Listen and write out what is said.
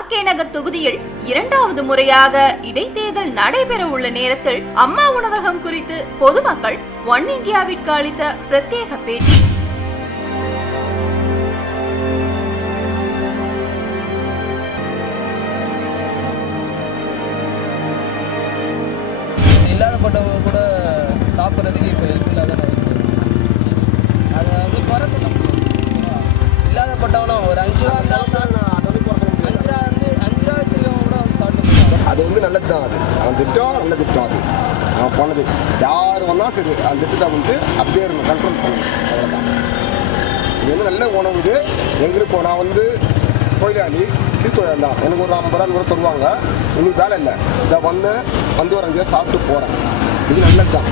RK நகர் தொகுதியில் இரண்டாவது முறையாக இடைத்தேர்தல் நடைபெற உள்ள நேரத்தில் அம்மா உணவகம் குறித்து பொதுமக்கள் ஒன் இந்தியாவிற்கு அளித்த பிரத்யேக பேட்டி. இல்லாதப்பட்டவங்க கூட சாப்பிட்றதுக்கு இப்போ ஹெல்ப்ஃபுல்லாக தான் இருக்குது. அதை வந்து குறை சொல்ல முடியும். இல்லாதப்பட்டவனும் ஒரு 5 ரூபா இருந்தாலும் 5 ரூபா வச்சுருக்கவங்க கூட வந்து சாப்பிட்டு போயிடுவாங்க. அது வந்து நல்லது தான். அந்த திட்டம் நல்ல திட்டம். அது அவன் பண்ணது யார் வந்தாலும் சரி அந்த திட்டத்தை வந்து அப்படியே கண்ட்ரோல் பண்ணணும். அவ்வளோதான். இது வந்து நல்ல உணவு. இது எங்களுக்கு நான் வந்து தொழிலாளி தீர்த்தொழில் தான். எனக்கு ஒரு 50 ரூபா கூட தருவாங்க. இன்னைக்கு வேலை இல்லை. இதை வந்து ஒரு 5 சாப்பிட்டு போகிறேன். இது நல்லது தான்.